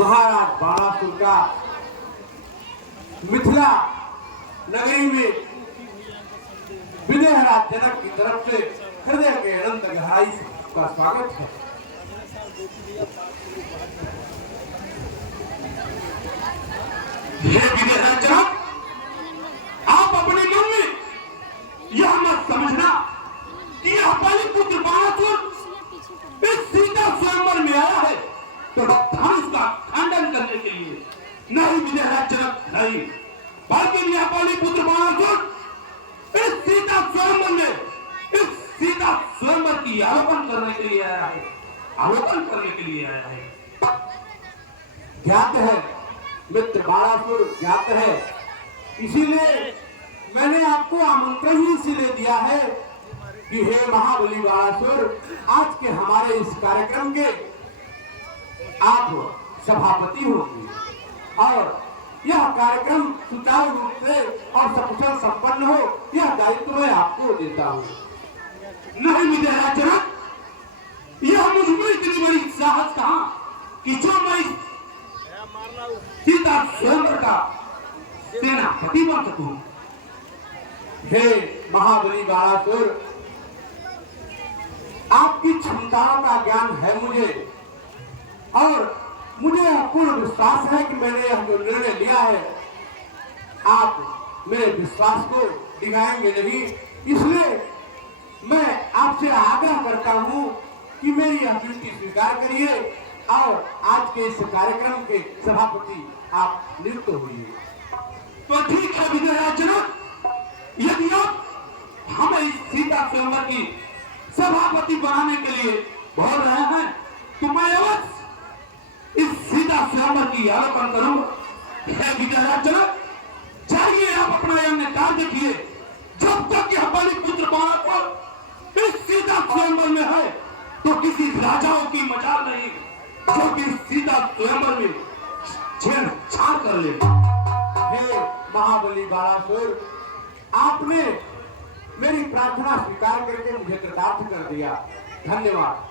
महाराज बाणासुर का मिथिला नगरी में विदेहराज जनक की तरफ से हृदय के अनंत गहराई से का स्वागत है। हे विदेहराज जनक, आप अपने मन में यह मत समझना कि यह बलिपुत्र बाणासुर इस सीता स्वयंवर में आया है तो धनुष का खंडन करने के लिए। नहीं विदेहराज जनक, नहीं, बल्कि यह बलिपुत्र बाणासुर इस सीता स्वयंवर में, इस सीता स्वयंवर की आरोपण करने के लिए आया है, आरोपण करने के लिए आया है। ज्ञात है मित्र बाणासुर, ज्ञात है, इसीलिए मैंने आपको आमंत्रण ही इसलिए दिया है कि हे महाबली बाणासुर, आज के हमारे इस कार्यक्रम के आप सभापति होंगे और यह कार्यक्रम सुचारू रूप से और सकुशल संपन्न हो, यह दायित्व मैं आपको देता हूँ। नहीं विदेहराज जनक, यह मुझ में इतनी बड़ी साहस कहाँ कि जो मैं सीता स्वयंवर का सेनापति बन सकूं। हे महाबली बाणासुर, आपकी क्षमताओं का ज्ञान है मुझे और मुझे पूर्ण विश्वास है कि मैंने यह जो निर्णय लिया है आप मेरे विश्वास को डिगाएंगे नहीं। इसलिए मैं आपसे आग्रह करता हूं कि मेरी यह विनती स्वीकार करिए और आज के इस कार्यक्रम के सभापति आप नियुक्त होइए। तो ठीक है विदेहराज जनक, यदि आप हमें इस सीता स्वयंवर की सभापति बनाने के लिए बोल रहे हैं तो मैं अवश्य इस सीता स्वयंवर की आरोपण करूंगा। हे विदेहराज जनक, जाइए आप अपना यज्ञ कार्य देखिए। जब तक यह बलिपुत्र बाणासुर इस सीता स्वयंवर में है तो किसी राजाओं की मजाल नहीं जो कि सीता स्वयंवर में छेड़छाड़ कर ले। हे महाबली बाणासुर, आपने मेरी प्रार्थना स्वीकार करके मुझे कृतार्थ कर दिया, धन्यवाद।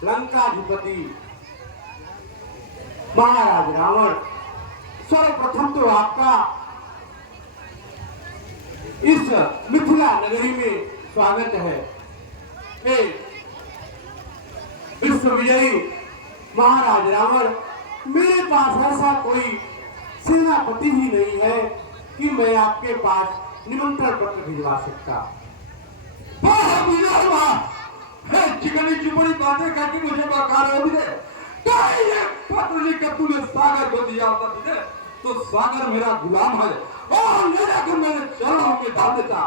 लंकाधिपति महाराज रावण, सर्वप्रथम तो आपका इस मिथिला नगरी में स्वागत है। विश्व विजयी महाराज रावण, मेरे पास ऐसा कोई सेनापति ही नहीं है कि मैं आपके पास निमंत्रण पत्र भिजवा सकता। चिकनी चुपड़ी बातें करके मुझे बकार हो गए। पत्र लिखकर तूने सागर को दिया होता तुझे तो सागर मेरा गुलाम है और मेरे को मेरे चरणों में डाल देता।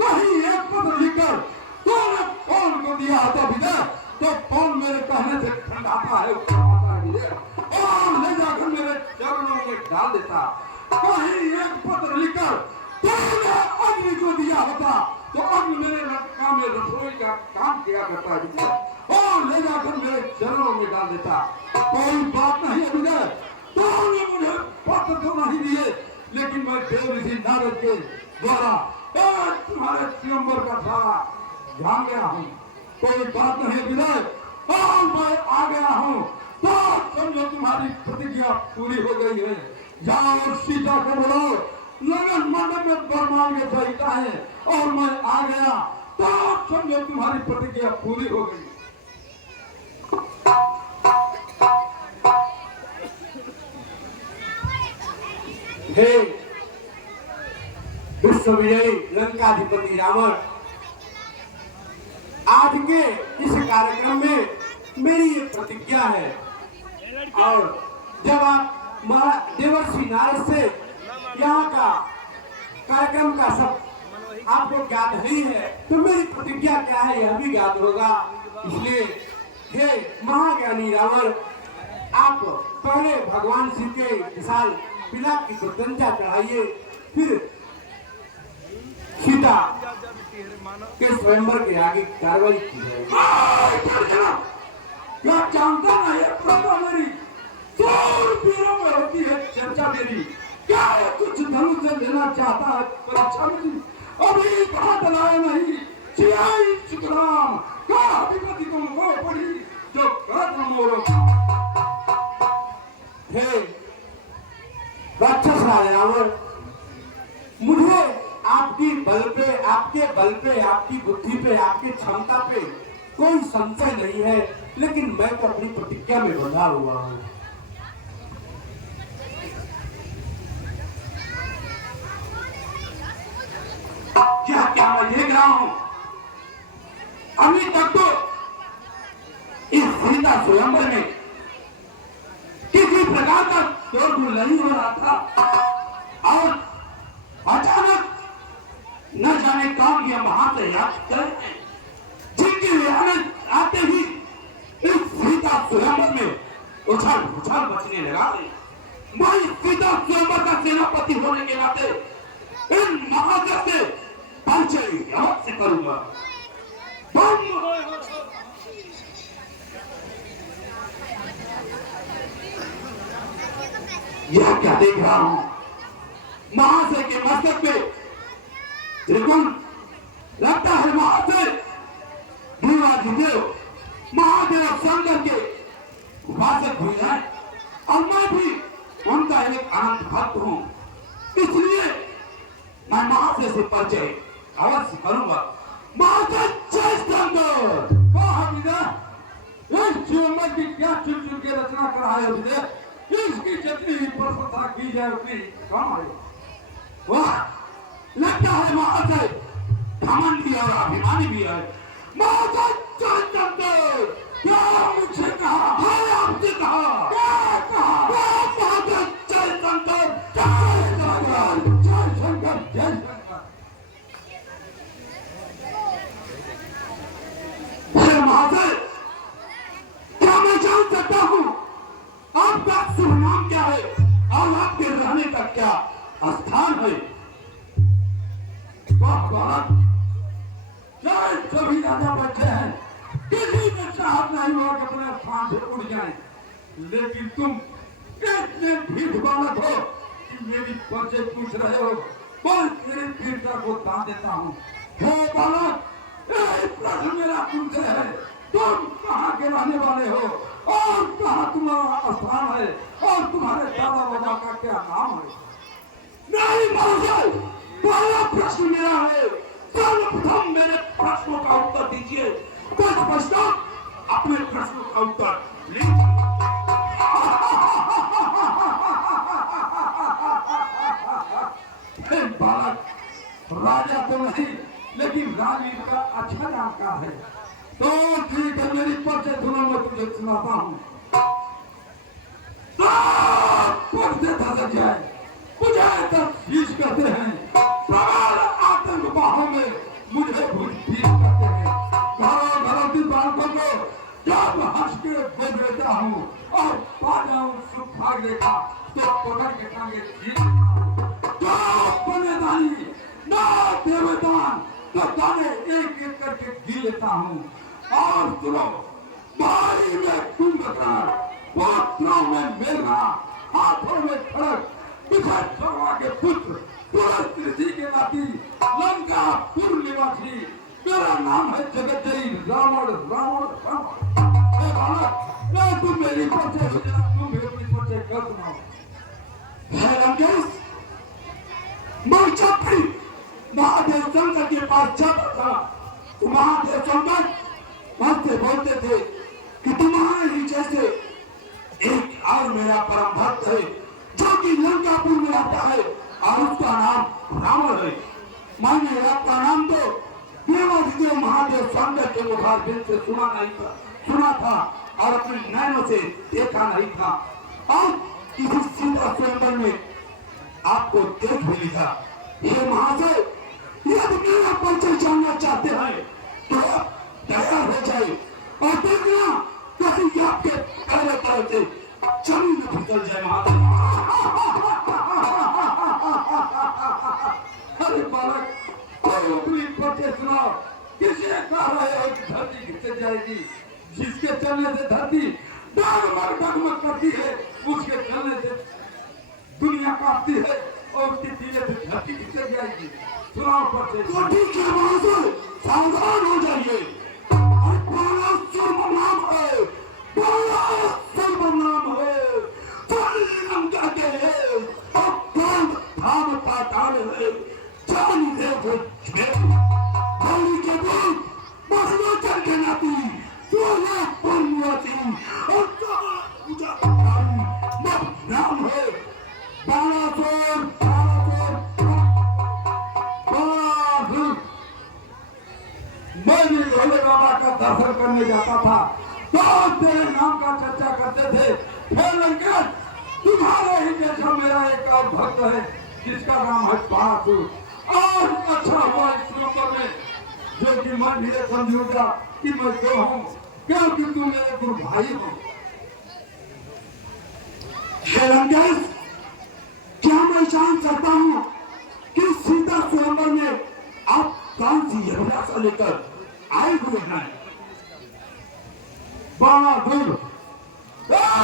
कहीं एक पत्र लिखकर तूने पवन को दिया होता विजय तो पवन मेरे कहने से ठंडाता है और ले जाकर मेरे चरणों में डाल देता। कहीं एक पत्र लिखकर तूने अग्नि को दिया होता तो अग्नि मेरे काम में रसोई का काम किया करता है और ले जाकर मेरे चरणों में डाल देता। कोई बात नहीं है विजय, तूने मुझे पत्र तो नहीं दिए लेकिन मैं देव ऋषि नारद के द्वारा तुम्हारे स्वयंवर का सारा जान गया हूँ। कोई बात नहीं है विजय, और मैं आ गया हूँ तो समझो तुम्हारी प्रतिज्ञा पूरी हो गई है। जाओ और सीता को बुलाओ, लगन मंडप में बरमान के सहिता है और मैं आ गया तो समझो तुम्हारी प्रतिज्ञा पूरी हो गई। हे विश्व विजयी लंकाधिपति रावण, आज के इस कार्यक्रम में मेरी ये प्रतिज्ञा है, और जब आप देवर्षि नारद से यहाँ का कार्यक्रम का सब आपको ज्ञात नहीं है, तो मेरी प्रतिज्ञा क्या है यह भी ज्ञात होगा। इसलिए हे महाज्ञानी रावण, आप पहले भगवान शिव के विशाल पिला की प्रशंसा चढ़ाइए, फिर सीता के स्वयंवर के आगे कार्रवाई की जाएगी। क्या जानता ना ये प्रथा मेरी 100 पीरों में होती है चर्चा मेरी। क्या है कुछ धनुष से लेना चाहता है परीक्षा मेरी? अभी बात लाए नहीं चिराई सुखराम का अधिपति तुम वो पड़ी जो कर मोरो। हे राक्षस राज रावण, मुझे आपके बल पे, आपकी बुद्धि पे, आपकी क्षमता पे कोई संशय नहीं है, लेकिन मैं तो अपनी प्रतिज्ञा में बंधा हुआ हूँ। क्या मैं देख रहा हूँ? अभी तक तो इस सीता स्वयंवर में किसी प्रकार का शोरगुल नहीं हो रहा था, और अचानक न जाने कौन यह महाशय जिनकी आते ही इस सीता स्वयंवर में उछाल उछाल बचने लगा। मैं सीता स्वयंवर का सेनापति होने के नाते इन महाशय से परिचय अवश्य करूंगा। यह क्या देख रहा हूं? महाशय के मस्तक पे त्रिकोण लगता है। महाशय देवाधिदेव महादेव शंकर के उपासक हुए हैं, और मैं भी उनका एक अनंत भक्त हूं, इसलिए मैं महाशय से परिचय अवश्य करूंगा। महाशय जय शंकर। इस जीवन की क्या चुन चुन के रचना करा है विजय, इसकी जितनी भी प्रशंसा की जाए उतनी कम है। वाह, लगता है महाशय घमंडी और अभिमानी भी है। महाशय जय शंकर। क्या मुझे कहा है? आपसे कहा क्या कहा? महाशय जय शंकर, जय शंकर, जय शंकर, जय शंकर। महाशय, क्या मैं जान सकता हूँ आपका शुभ नाम क्या है और आपके रहने का क्या स्थान है? सभी राजा बच्चे हैं, किसी में चाहत नहीं हुआ कि अपने स्थान से उड़ जाए, लेकिन तुम इतने ढीठ बालक हो कि मेरी परिचय पूछ रहे हो। बोल, तेरी ढीठता को दान देता हूँ। हे बालक, एक प्रश्न मेरा तुमसे है, तुम कहाँ के रहने वाले हो और कहाँ तुम्हारा स्थान है और तुम्हारे दादा बाबा का क्या नाम है? नहीं महाशय, पहला प्रश्न मेरा है, सर्वप्रथम मेरे प्रश्नों का उत्तर दीजिए, तत्पश्चात अपने प्रश्नों का उत्तर लीजिए। बालक, राजा तो नहीं, लेकिन राजनीति का अच्छा जानकार है, तो ठीक है, मेरी परिचय सुनो, मैं तुझे सुनाता हूँ। पढ़ते था सजाए मुझे तब शीश कहते हैं, प्रबल आतंक बाहों में मुझे भूल करते हैं। घरों घरों बालकों को जब हंस के गोद लेता हूँ और पा जाऊँ सुख भागने का, तो पकड़ के टांगे जो बनेदानी ना देवदान, तो दाने एक एक करके गिन लेता हूँ। और सुनो, भाई में कुंभकर्ण, पत्रों में मेघना, हाथों में खड़ग, पीछे चौवा के पुत्र, तुरंत ऋषि के नाती, लंकापुर निवासी, मेरा नाम है जगतजयी रावण। रावण रावण। बालक, तुम मेरी परिचय सुना, तुम भी अपनी परिचय कर सुनाओ। है लंकेश, मैं जब भी महादेव शंकर के पास जाता था, तो महादेव शंकर बोलते बोलते थे कि तुम्हारे ही जैसे एक और मेरा परम भक्त है, जो कि लंकापुर में आता है, और उसका नाम रावण है। मैंने आपका नाम तो देवादिदेव महादेव स्वामी के मुखारबिंद से सुना था और अपने नैनों से देखा नहीं था। और इसी सीता स्वयंवर में आपको देख भी लिया। ये महाशय, यदि मेरा परिचय जानना चाहते हैं तो आप तैयार हो जाए और देखना कहीं आपके पहले तरह से जमीन में फिसल जाए महाशय। अरे बालक, कोई ऊपरी परिचय सुनाओ। किसे कह रहे हो कि धरती खिसक जाएगी? जिसके चलने से धरती डगमग करती है, उसके चलने से दुनिया कांपती है और उसके धीरे से धरती खिसक जाएगी। सुनाओ परिचय। तो ठीक है महाशय, सावधान हो जाइए। और बड़ा सर्वनाम है, बड़ा सर्वनाम है। हम कहते हैं और कौन धाम पाताल है, जान दे वो होली के दूध मरलोचन के नाती सोना पुण्यवती और पूजा नाम है बाणासुर। मैं भी भोले बाबा का दर्शन करने जाता था तो तेरे नाम का चर्चा करते थे। फिर लंकेश, तुम्हारे ही जैसा मेरा एक और भक्त है जिसका नाम है बाणासुर। और अच्छा हुआ इस श्लोक में जो कि मैं धीरे समझूंगा कि मैं जो हूँ, क्योंकि तुम मेरे गुरु भाई हो। लंकेश, क्या मैं जान सकता हूँ कि सीता स्वयंवर में आप कौन सी अभिलाषा लेकर आए हुए हैं? बाणासुर,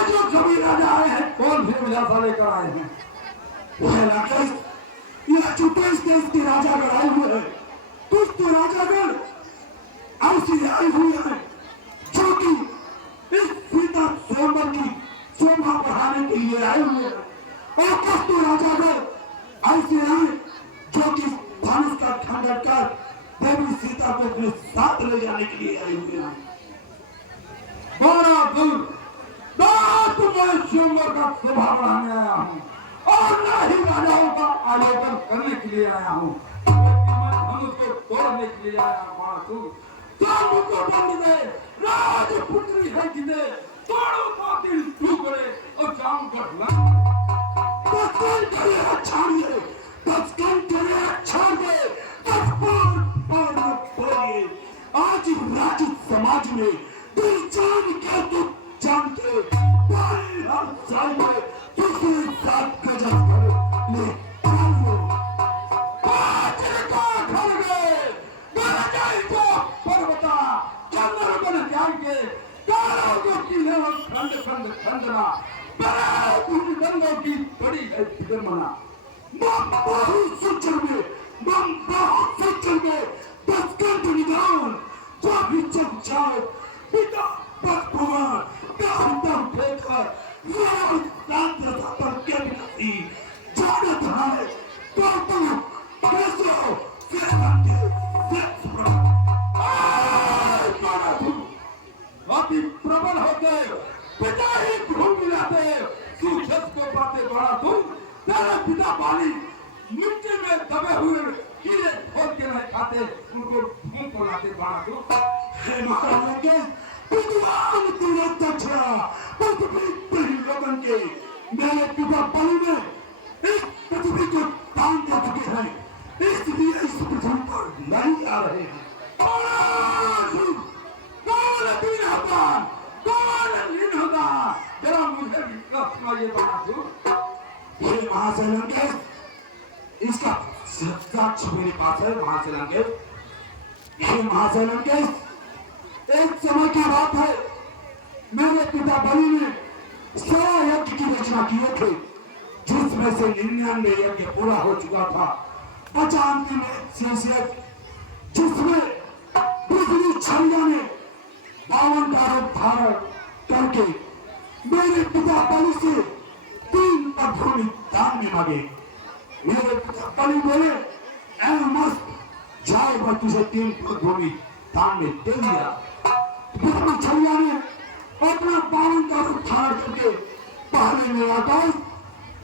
जो सभी राजा आए हैं कौन सी अभिलाषा लेकर आए हैं? लंकेश, यह जो देश के राजागण आए हुए हैं, कुछ तो राजागण ऐसे आए हुए हैं जो कि इस सीता स्वयंवर की शोभा बढ़ाने के लिए आए हुए हैं, और कुछ तो राजागण ऐसे हैं जो कि धनुष का खंडन कर देवी सीता को अपने साथ ले जाने के लिए आए हुए हैं। बाणासुर, मैं स्वयंवर का शोभा बढ़ाने आया हूँ और न ही राजाओं का आलोकन करने के लिए आया हूँ, मैं धनुष को तोड़ने के लिए आया हूँ। बाणासुर, चांद को दंड दे, राजपुत्री है जिसे तोड़ो तो दिल टूटे और जाम कर आज राजपूत समाज में दिल जान के तो जानते हर साल में दूसरे साथ गजब ले पर्वता चंद्र बन जाएंगे खंड खंड खंडना दंगों की बड़ी है फिल्मना। बहुत सुचल में बस कंठ निदान जो भी जग जाए पिता भगवान दम देकर राष्ट्र पर के भी जानत है तो तुम कैसे हो अति प्रबल होते पिता ही भूल मिलाते तू छत को पाते बड़ा तुम तेरे पिता बाली मिट्टी में दबे हुए कीड़े खोद के नहीं खाते, उनको मुंह को लाते बड़ा तुम। हे महाराज के विद्वान तुरंत अच्छा पृथ्वी पर लोगन के मेरे पिता बाली में इस पृथ्वी को दान दे चुके हैं, इसलिए इस पृथ्वी पर नहीं आ रहे हैं। कौन दिन होता, कौन दिन होता, जरा मुझे सुनाइए बाणासुर। ये महाशय लंकेश, इसका साक्ष्य मेरे पास है महाशय लंकेश। ये महाशय लंकेश, एक समय की बात है, मेरे पिता बलि ने 100 यज्ञ की रचना किए थे, जिसमें से 99 यज्ञ पूरा हो चुका था। 95 में शेष यज्ञ, जिसमें बिजली छलिया ने 52 का रूप धारण करके मेरे पिता बलि से 3 भूमि दान में मांगे। मेरे पिता बलि बोले, ऐ मस्त, जाए मैं तुझे 3 भूमि दान में दे दिया। बिजली छलिया ने अपना 52 का रूप धारण करके पहले में आकाश,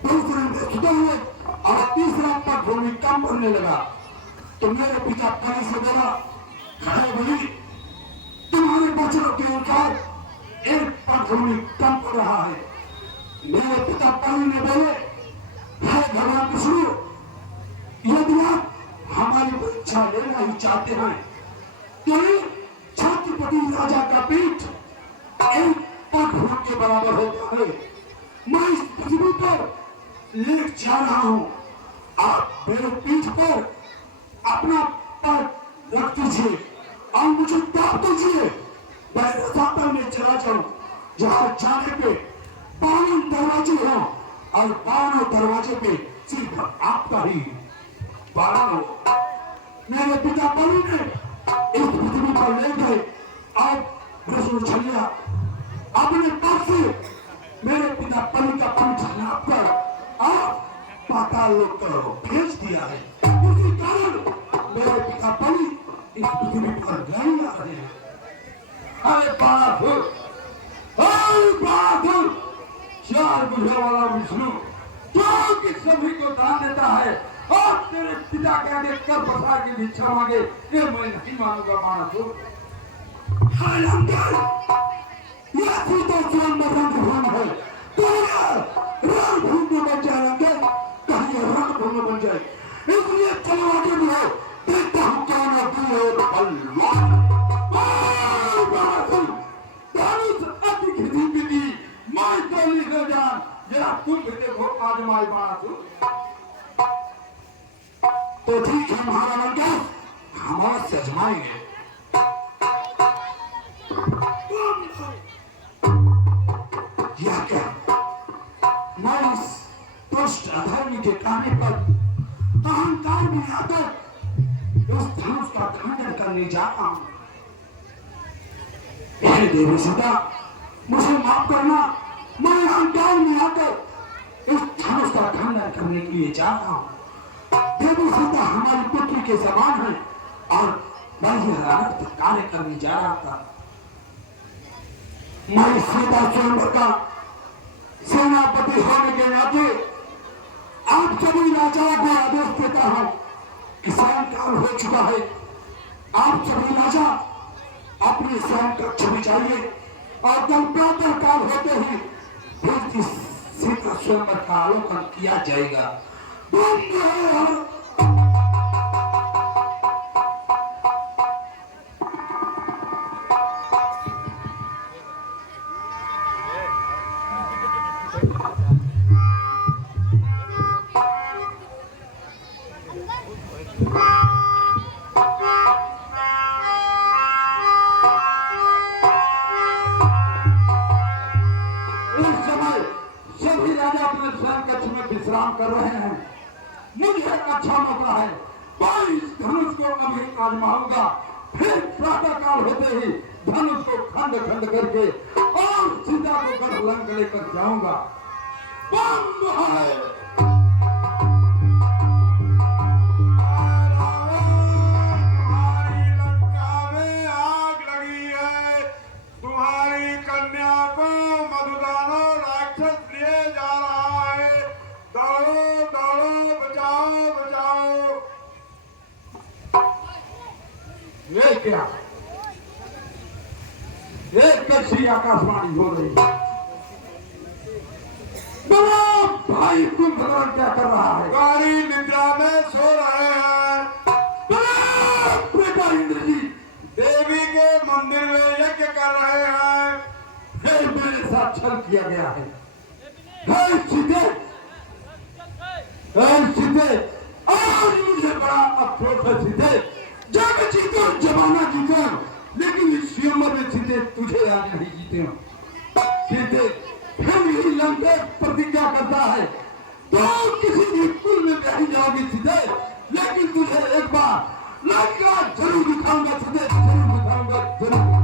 दूसरे में सुधा और तीसरा पटभूमि कम पड़ने लगा तो मेरे पिता पति से बोला, खड़े बोली, तुम्हारे वचनों के अनुसार एक पटभूमि कम पड़ रहा है। मेरे पिता पति ने बोले, हे भगवान विष्णु, यदि आप हमारी परीक्षा लेना ही चाहते हैं तो छत्रपति राजा का पीठ एक पटभूमि के बराबर होता है। मैं इस पृथ्वी पर लेट जा रहा हूं, आप मेरे पीठ पर अपना पैर रख दीजिए और मुझे दाब दीजिए। मैं रसातल में चला जाऊं जहां जाने पे 52 दरवाजे हों और 52 दरवाजे पे सिर्फ आपका ही 12 हो। मेरे पिता पति ने इस पृथ्वी पर ले गए और विष्णुचर्या अपने पास से मेरे पिता पति का पीठ नाप कर आप पाताल लोक को भेज दिया है। उसी कारण मेरे पिता पति इस पृथ्वी पर नहीं आ रहे हैं। अरे बहादुर, चार बुझे वाला विष्णु जो कि सभी को दान देता है और तेरे पिता के आगे कर बसा की भिक्षा मांगे, ये मैं नहीं मानूंगा बहादुर। यह सीता स्वयं रणभूमि है, तो रणभूमि में बन जाएंगे, कहीं रणभूमि बन जाए। इसलिए चलो आगे बढ़ो, देखता हूँ कौन है बलवान। अति घिसी पिटी माई तोली हो जान, जरा तुम भी देखो आज माई बहादुर। तो ठीक है महाराज, हमारा सजमाएंगे। यह क्या, मैं इस दुष्ट अधर्मी के कहने पर अहंकार में आकर उस धनुष का खंडन करने जाता हूं। हे देवी सीता, मुझे माफ करना, मैं अहंकार में आकर इस धनुष का खंडन करने के लिए जाता हूं। देवी सीता हमारी पुत्री के समान है और मैं यह अनर्थ कार्य करने जा रहा था। मैं सीता स्वयंवर का सेनापति होने के नाते आप सभी राजाओं को आदेश देता हूं कि सायंकाल हो चुका है, आप सभी राजा अपने स्वयं कक्ष में जाइए और कल प्रातः काल होते ही फिर इस सीता स्वयंवर का अवलोकन किया जाएगा। विश्राम कर रहे हैं। मुझे अच्छा मौका है, मैं इस धनुष को अभी आजमाऊंगा, फिर प्रातः काल होते ही धनुष को खंड खंड करके और सीता को गढ़ लेकर जाऊंगा। ये क्या, एक कैसी आकाशवाणी हो रही है। बड़ा भाई कुंभकर्ण क्या कर रहा है? गाड़ी निद्रा में सो रहे हैं। बेटा इंद्रजीत देवी के मंदिर में यज्ञ कर रहे हैं। फिर मेरे साथ छल किया गया है। सीधे आज मुझे बड़ा अफसोस है सीधे, जब जीतो जमाना जीतो, लेकिन इस स्वयंवर में सीधे तुझे आज नहीं जीते। सीधे फिर यही लंकेश प्रतिज्ञा करता है तो किसी भी कुल में नहीं जाओगी सीधे, लेकिन तुझे एक बार लंका जरूर दिखाऊंगा सीधे, जरूर दिखाऊंगा जरूर।